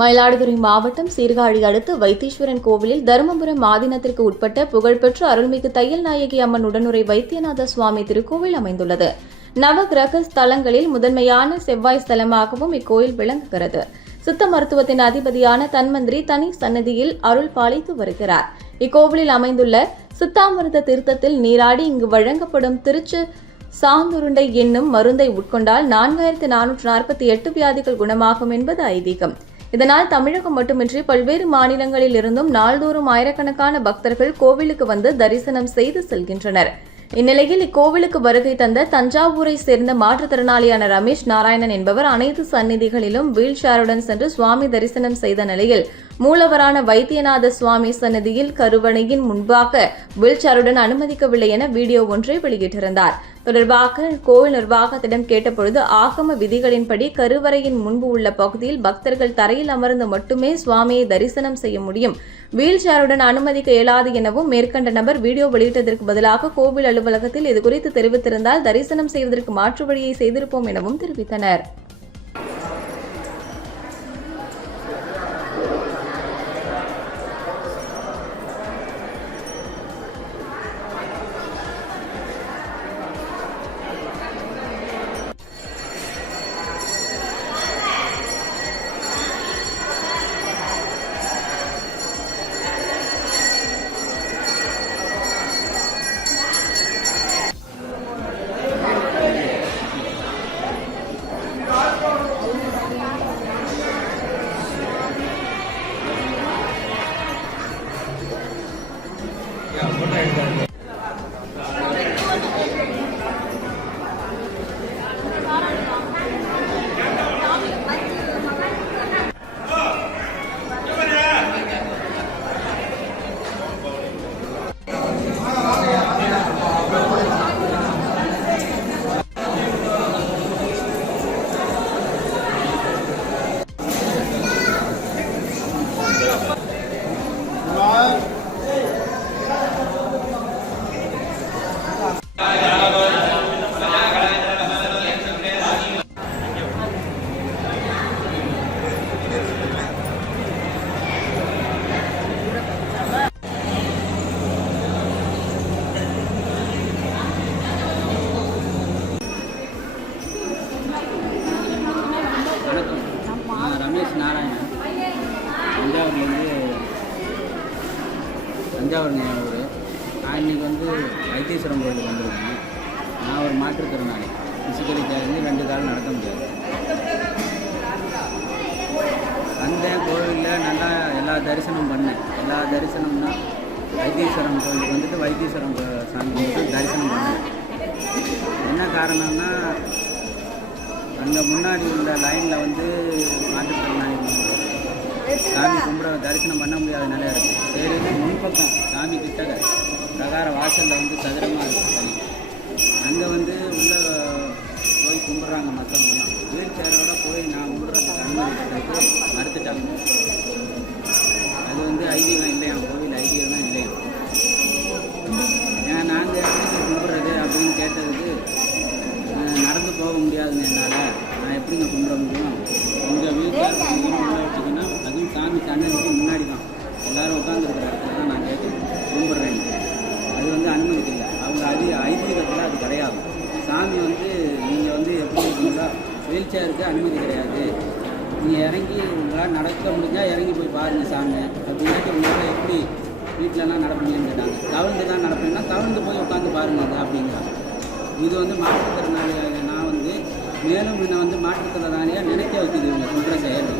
மயிலாடுதுறை மாவட்டம் சீர்காழி அடுத்து வைத்தீஸ்வரன் கோவிலில் தருமபுரம் ஆதீனத்திற்கு உட்பட்ட புகழ்பெற்ற அருள்மிகு தையல் நாயகி அம்மன் உடனுரை வைத்தியநாத சுவாமி திருக்கோவில் அமைந்துள்ளது. நவகிரக ஸ்தலங்களில் முதன்மையான செவ்வாய் ஸ்தலமாகவும் இக்கோயில் விளங்குகிறது. சித்த மருத்துவத்தின் அதிபதியான தன்வந்திரி தனி சன்னதியில் அருள் பாலித்து வருகிறார். இக்கோவிலில் அமைந்துள்ள சித்தாமிர்த தீர்த்தத்தில் நீராடி இங்கு வழங்கப்படும் திருச்சு சாந்துருண்டை என்னும் மருந்தை உட்கொண்டால் 4448 வியாதிகள் குணமாகும் என்பது ஐதீகம். இதனால் தமிழகம் மட்டுமின்றி பல்வேறு மாநிலங்களில் இருந்தும் நாள்தோறும் ஆயிரக்கணக்கான பக்தர்கள் கோவிலுக்கு வந்து தரிசனம் செய்து செல்கின்றனர். இந்நிலையில் இக்கோவிலுக்கு வருகை தந்த தஞ்சாவூரை சேர்ந்த மாற்றுத்திறனாளியான ரமேஷ் நாராயணன் என்பவர் அனைத்து சந்நிதிகளிலும் வீல் சேருடன் சென்று சுவாமி தரிசனம் செய்த நிலையில் மூலவரான வைத்தியநாத சுவாமி சன்னதியில் கருவணையின் முன்பாக வீல் சேருடன் அனுமதிக்கவில்லை என வீடியோ ஒன்றை வெளியிட்டிருந்தார். தொடர்பாக கோவில் நிர்வாகத்திடம் கேட்டபொழுது ஆகம விதிகளின்படி கருவறையின் முன்பு உள்ள பகுதியில் பக்தர்கள் தரையில் அமர்ந்து மட்டுமே சுவாமியை தரிசனம் செய்ய முடியும், வீல் சேருடன் அனுமதிக்க இயலாது எனவும் மேற்கண்ட நபர் வீடியோ வெளியிட்டதற்கு பதிலாக கோவில் அலுவலகத்தில் இதுகுறித்து தெரிவித்திருந்தால் தரிசனம் செய்வதற்கு மாற்று வழியை செய்திருப்போம் எனவும் தெரிவித்தனர். ரமேஷ் நாராயணன் தஞ்சாவூர் ஊர். நான் இன்றைக்கி வைத்தீஸ்வரம் கோயிலுக்கு வந்திருக்கேன். நான் ஒரு மாற்றுத்திறனாளி, பிசிக்கலி சேர்ந்து 2 காலம் நடக்க முடியாது. வந்தேன் கோவிலில் நல்லா எல்லா தரிசனம் பண்ணேன். எல்லா தரிசனம்னா வைத்தீஸ்வரம் கோயிலுக்கு வைத்தீஸ்வரம் சாமி தரிசனம் பண்ணேன். என்ன காரணம்னா அங்கே முன்னாடி உள்ள லைனில் மாற்றுத்திறனாளி சாமி கும்பிட தரிசனம் பண்ண முடியாத நிலையா இருக்குது. சரி, முன்பக்கம் சாமி கிட்ட பிரகார வாசலில் சதுரமாக இருக்குது. அங்கே உள்ளே போய் கும்பிட்றாங்க மக்கள்லாம். வீல் சேரோட போய் நான் கும்பிட்றதுக்கு அனுமதி மறுத்துட்டாங்க. அது ஐதீகம் இல்லையா, கோவில் ஐதீகம் தான் இல்லையா. ஏன் நாங்கள் எப்படி கும்பிட்றது அப்படின்னு கேட்டதுக்கு நடந்து போக முடியாதுன்னு என்னால், நான் எப்படிங்க கும்பிட முடியும், உங்கள் வீட்டில் வச்சுக்கின்னா அதுவும் சாமி சன்னதிக்கு முன்னாடி தான் எல்லோரும் உட்காந்துருக்கிற இடத்துல தான் நான் கேட்க கும்பிட்றேன். அது அனுமதி இல்லை. அவங்க ஐதீகத்தில் அது கிடையாது. சாமி நீங்கள் எப்படி இருக்கீங்களா, வீல் சேருக்கு அனுமதி கிடையாது. நீங்கள் இறங்கி உங்களால் நடக்க முடிஞ்சால் இறங்கி போய் பாருங்கள் சாமி அப்படின்னாட்டி உங்களால் எப்படி வீட்டிலலாம் நடப்பீங்கன்னு கேட்டாங்க. தவழ்ந்து தான் நடப்பீங்கன்னா தவழ்ந்து போய் உட்காந்து பாருங்க அப்படிங்கிறாங்க. இது மாற்றுத்திறனாளியாக நான் மேலும் என்னை மாற்றுத்திறனாளியாக நினைக்க வைக்குது. இவங்க சொல்கிற செயல்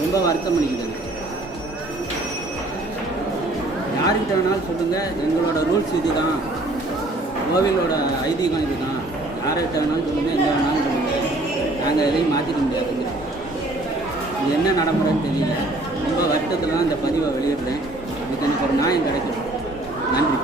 ரொம்ப வருத்தம் பண்ணிக்குது. யாருக்கிட்ட வேணாலும் சொல்லுங்கள், எங்களோட ரூல்ஸ் இது தான், கோவிலோட ஐதீகம் இது தான். யார்கிட்ட வேணாலும் சொல்லுங்கள், எங்கே வேணாலும் சொல்லுங்கள், நாங்கள் எதையும் மாற்றிக்க முடியாதுங்க. இது என்ன நடைமுறைன்னு தெரியல. ரொம்ப வருத்தத்தில் தான் இந்த பதிவை வெளியிடுறேன். இதுக்கு எனக்கு ஒரு நியாயம் கிடைக்கும். நன்றி.